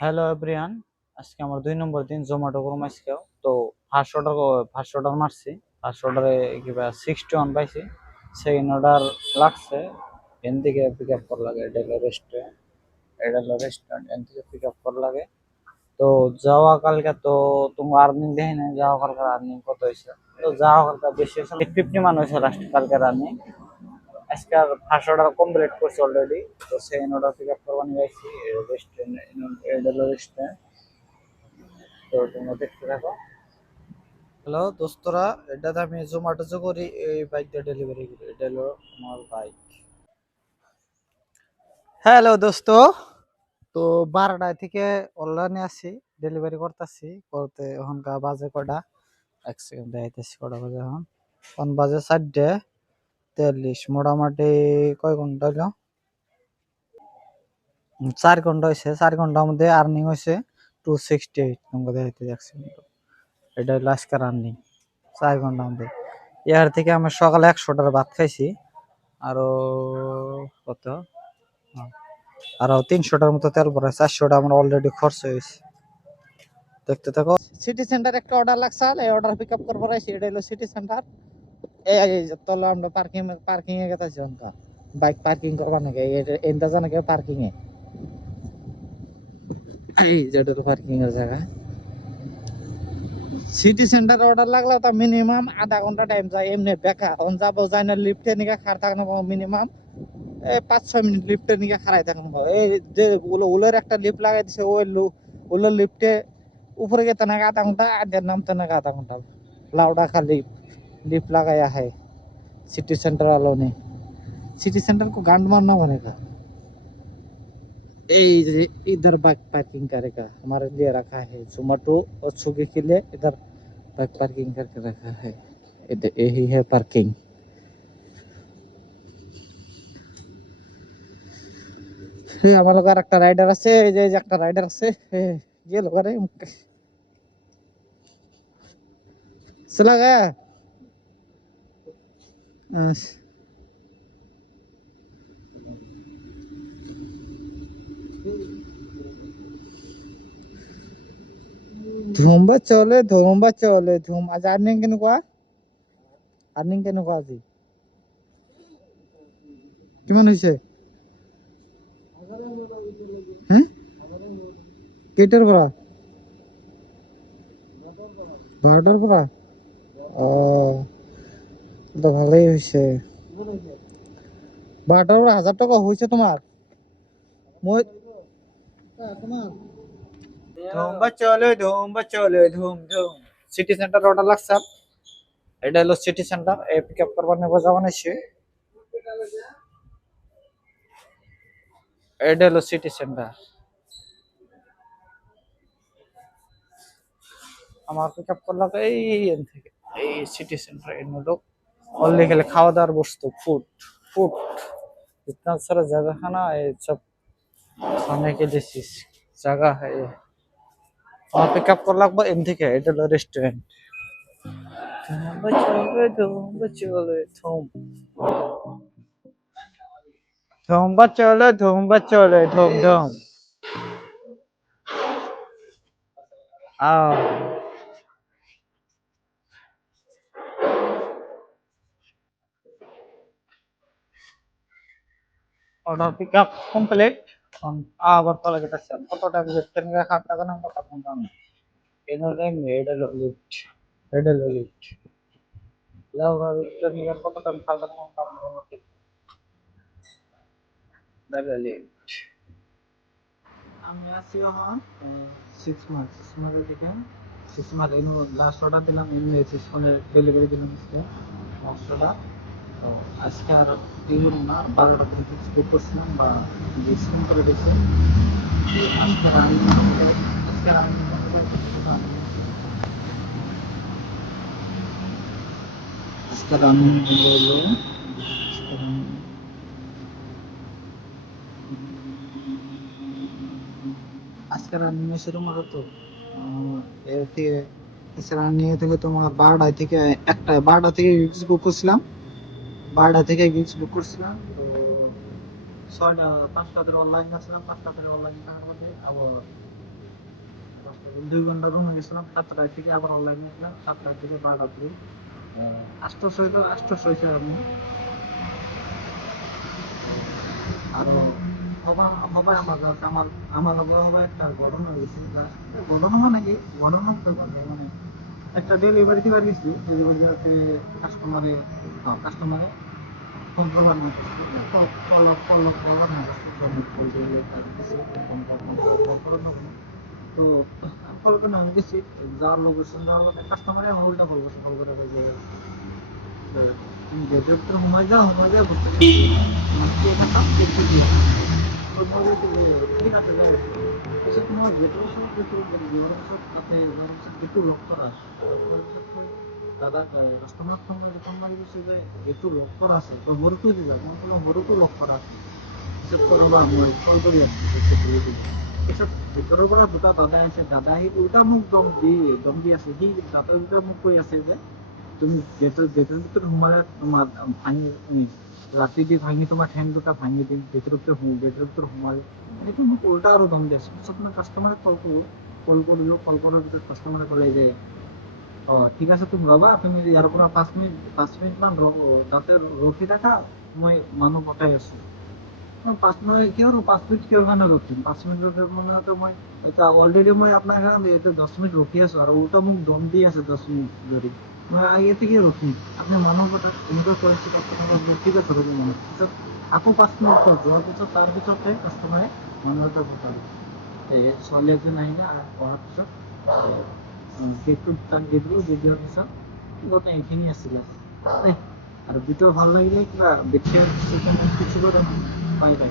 Hello everyone, আজকে আমার 2 নম্বর দিন জোম্যাটো করুম আজকেও। তো ফার্স্ট অর্ডার মারছি। ফার্স্ট অর্ডারে কিবা 61 পাইছি। সেকেন্ড অর্ডার লাগছে, এন থেকে পিক আপ করা লাগে। এটা হলো রেস্টুরেন্ট এন থেকে পিক আপ করা লাগে। তো যাওয়া কালকে তো তোমার আর্নিং দেখি না, যাওয়া কালকে আর্নিং কত হয়েছে। তো যাওয়া কালকে বেশি হয়েছে, 50 মান হয়েছে লাস্ট কালকে আর্নিং। আজকে ফার্স্ট অর্ডার কমপ্লিট করছি অলরেডি। তো সেকেন্ড অর্ডার পিক আপ করবার নিয়ে গেছি রেস্টুরেন্ট। এটা হলো রেস্টুরেন্ট, তো তোমরা দেখতে থাকো। হ্যালো দোস্তরা, এটাতে আমি জোম্যাটো করি, এই বাইক দিয়ে ডেলিভারি করি। এটা হলো আমার বাইক। হ্যালো দোস্ত, তো 12টায় থেকে অনলাইনে আছি, ডেলিভারি করতে এখনকার বাজে কটা, এক সেকেন্ড দেখাইতেছি কটা বাজে। এখন বাজে 4:43। মোটামুটি কয় ঘন্টা হইলো? 4 ঘন্টা হয়েছে। 4 ঘন্টার মধ্যে আর্নিং হয়েছে 268। তোমাকে দেখাইতে যাচ্ছি, এটা হলো আজকের আর্নিং 4 ঘন্টার মধ্যে। এর থেকে আমি সকালে 100টার ভাত খাইছি, আরো কত, হ্যাঁ, আরো 300টার মতো তেল ভরে 400টা আমার অলরেডি খরচ হয়েছে। দেখতে থাকো। সিটি সেন্টার একটা অর্ডার লাগছে, এই অর্ডার পিক আপ করবো। এটা হলো সিটি সেন্টার। এই তলে আমরা পার্কিং এ গেছি। বাইক পার্কিং করবা নাকি এনটা জানা কেউ পার্কিং এ, এই যেটা পার্কিং এর জায়গা। সিটি সেন্টার অর্ডার লাগলে তো মিনিমাম আধা ঘন্টা টাইম যায়। এমনি বেকার অন যাবো যায় না, লিফটে নিকে খার থাকনো মিনিমাম 5-6 মিনিট লিফটে নিকে খারাই থাকনো। এই যে উলের একটা লিফট লাগাই দিছে, ওই উলের লিফটে উপরে গেতে নাকি আধা ঘন্টা, আধের নামতে নাকি আধা ঘন্টা। লাউডা খালি लिफ्ट लगाया है सिटी सेंटर वालों ने। सिटी सेंटर को गांड मारना बनेगा। इधर बाइक पार्किंग करेगा, हमारे लिए रखा है जोमेटो और स्विगी के लिए। इधर बाइक पार्किंग करके रखा है, यही है पार्किंग। আমার লোক আর একটা রাইডার আছে, এই যে একটা রাইডার আছে, ये लोग अरे चला गया। ধুমবা চলে ধুম। আজ আর্নিং কেনেকুৱা? আর্নিং কেনেকুৱা আজি? কিমান হৈছে? কেইটাৰ পৰা? 12টাৰ পৰা? তো ভালেই হৈছে। 12টাৰ পৰা 1000 টাকা হৈছে তোমার? মই ধুম ধুম। সিটি সেন্টার অর্ডার লাগছে। এটা হলো সিটি সেন্টার, এই পিক আপ করবার নেবো যাওয়া নিছি। এটা হলো সিটি সেন্টার, আমার পিক আপ করলাম এই এন থেকে। এই সিটি সেন্টার এর মধ্যে অনলি খেলে খাওয়া দাওয়ার বস্তু, ফুড ফুড जितना सारा जगह है ना, ये सब खाने के लिए जगह है। ये और पिकअप कर लगभग एम থেকে। এটা হলো রেস্টুরেন্ট। ধুম ধুম। আও অর্ডার পিক আপ কমপ্লিট। আবার তলে গেছে কত টাকা বেতন টাকা খাট টাকা না কত টাকা না। এনলে মেডল লিফট, মেডল লিফট লাভ বেতন নিয়ে কত টাকা খাট টাকা কাম করতে। মেডল লিফট আমি আসি এখন 6 মাস 6 মাস থেকে 6 মাস এর লাস্ট অর্ডার দিলাম। এমনি 6 মাসের ডেলিভারি দিলাম অর্ডার। তো আজকে আর দিন না, 12টা থেকে বুক করছিলাম বা ডিসকাউন্ট করে দিয়েছে। আজকের রানিং শুরু মাত্র তো এর থেকে রানিং থেকে তোমার 12টা থেকে 12টা থেকে গিগস বুক করছিলাম। 12টা থেকে গিগস বুক করছিলাম। তো 5টা থেকে অনলাইন আসলাম। 5টা থেকে অনলাইন থাকার মধ্যে আবার 2 ঘন্টা রুমে গেছিলাম, 7টার থেকে আবার অনলাইনে গেলাম, 7টার থেকে 12টা অব্দি। 800 হয়েছে আমি। আরো হবাই আমার কাছে আমার হবাই একটা ঘটনা হয়েছে। ঘটনা মানে কি, ঘটনা তো বলতে মানে একটা ডেলিভারি দিবার গেছি, ডেলিভারিতে কাস্টমারে কাস্টমারে ফোন করার না করছে, কলার না করছে, তো কল করে আমি গেছি, যাওয়ার লোকেশন যাওয়ার লোকের কাস্টমারে আমার উল্টা কল করছে, কল করে বলছে তুমি যেতে উত্তর হুমায় যা বুঝতে পারছি এটা কাজ করতে দিয়ে ওর বলে ঠিক আছে যাও। আচ্ছা তোমার যেটুকু যেটুকু তাতে একটু লক করা আছে দাদা, কাস্টমার সঙ্গে যখন মানে বলছে যে একটু লক করা আছে তো বরকু দিবে, বরকু লক করা আছে এসব করে আমার কল করে আসছে এসব ভিতরের পৰা দুটা দাদা আছে, দাদা আহি উল্টা মোক দম দি আছে, সি দাদা উল্টা মোক কৈ আছে যে তুমি গেটৰ ভিতৰত সোমালে তোমাৰ ভাঙি ৰাতি দি ভাঙি তোমাৰ ঠেং দুটা ভাঙি দিম, গেটৰ ভিতৰত সোমালে সেইটো মোক উল্টা আৰু দম দি আছে। পিছত মই কাষ্টমাৰক কল কৰাৰ পিছত কাষ্টমাৰে ক'লে যে ঠিক আছে তুমি ৰ'বা, তুমি ইয়াৰ পৰা 5 মিনিট মান তাতে ৰখি থাকা, মই মানুহ পঠাই আছো। 5 মিনিট কিয় 5 মিনিট কিহৰ কাৰণে ৰখিম, 5 মিনিট মানে মই এতিয়া অলৰেডি মই আপোনাৰ কাৰণে ইয়াতে 10 মিনিট ৰখি আছো আৰু উল্টা মোক দম দি আছে 10 মিনিট ধৰি, মই ইয়াতে কি ৰখিম, আপুনি মানুহ পঠাক এনেকুৱা কৰিছে কাষ্টমাৰ ঠিক আছে ৰ'ব মানুহ। পিছত আকৌ 5 মিনিট কল যোৱাৰ পিছত তাৰপিছতে কাষ্টমাৰে মানুহ এটা পঠালে, ছোৱালী এজন আহিলে, অহাৰ পিছত গেটটো দি দিলোঁ, দি দিয়াৰ পিছত গোটেই এইখিনি আছিলে আৰু ভিডিঅ' ভাল লাগিলে কিবা বেছি কিছু পাই বাই